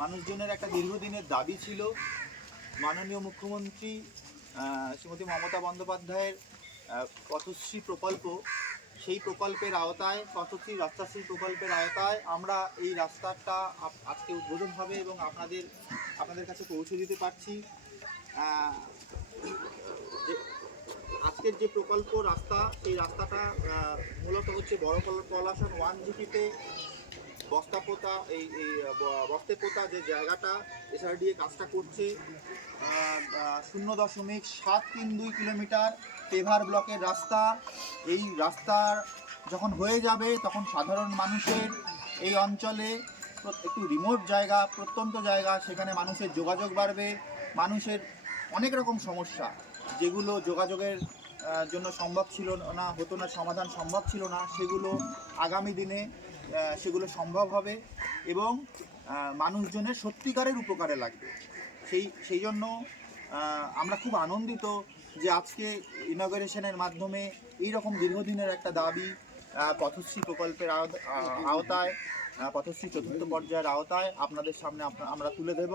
মানুষজনের একটা দীর্ঘদিনের দাবি ছিল মাননীয় মুখ্যমন্ত্রী শ্রীমতী মমতা বন্দ্যোপাধ্যায়ের পথশ্রী প্রকল্প, সেই প্রকল্পের আওতায় পথশ্রী রাস্তাশ্রী প্রকল্পের আওতায় আমরা এই রাস্তাটা আজকে উদ্বোধন হবে এবং আপনাদের কাছে পৌঁছে দিতে পারছি। আজকের যে প্রকল্প রাস্তা, সেই রাস্তাটা মূলত হচ্ছে বড় পলাশন 1 জিপিতে বস্তাপোতা বস্তেপোতা যে জায়গাটা এসআরডিএ কাজটা করছে 0.732 কিলোমিটার পেভার ব্লকের রাস্তা। এই রাস্তার যখন হয়ে যাবে তখন সাধারণ মানুষের এই অঞ্চলে একটু রিমোট জায়গা, প্রত্যন্ত জায়গা, সেখানে মানুষের যোগাযোগ বাড়বে। মানুষের অনেক রকম সমস্যা যেগুলো যোগাযোগের জন্য সম্ভব ছিল না, হতো না, সমাধান সম্ভব ছিল না, সেগুলো আগামী দিনে সেগুলো সম্ভব হবে এবং মানুষজনের সত্যিকারের উপকারে লাগবে। সেই জন্য আমরা খুব আনন্দিত যে আজকে ইনগরেশনের মাধ্যমে এই রকম দীর্ঘদিনের একটা দাবি পথশ্রী প্রকল্পের আওতায়, পথশ্রী 4র্থ পর্যায়ের আওতায় আপনাদের সামনে আমরা তুলে দেব।